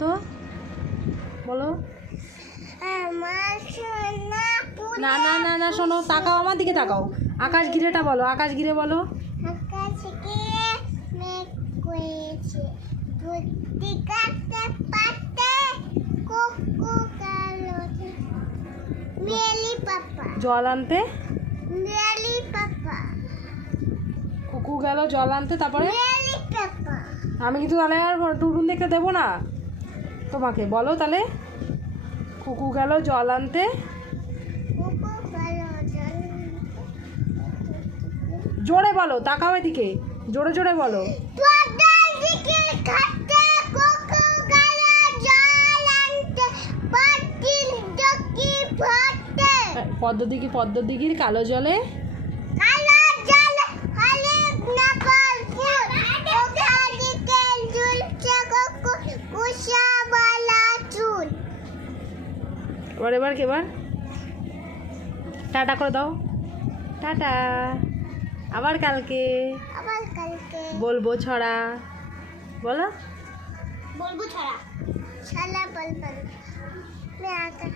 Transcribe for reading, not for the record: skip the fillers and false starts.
তো বলো। না না না না শোনো, তাকাও আমার দিকে, তাকাও। আকাশ ঘিরেটা বলো, আকাশ ঘিরে বলো। আকাশ ঘিরে মেঘ করেছে, বুদ্ধি কাটতে পারতে কুকু গেল মেলি পাপা। জল আনতে মেলি পাপা। কুকু গেল জল আনতে, তারপরে মেলি পাপা। আমি কিন্তু তাহলে আর টুটুন দেখতে দেবো না তোমাকে। বলো তাহলে, কুকু গেল জল আনতে। কুকু গেল জল। জোরে বলো, তাকাও এদিকে, জোরে জোরে বলো। পদ্মার দিকে ঘাটতে কুকু গেল জল আনতে, পদ্মিন ডকি ভরতে। পদ্মদিঘির কালো জলে কালো জল হলে নকল ফুল, ওখানে ঝুলছে কুকু কুশাওয়ালা চুল। এবার টাটা করে দাও, টাটা, আবার কালকে আবার কালকে বলবো ছড়া। বলো, বলবো ছড়া। শালা বলবো। मैं आता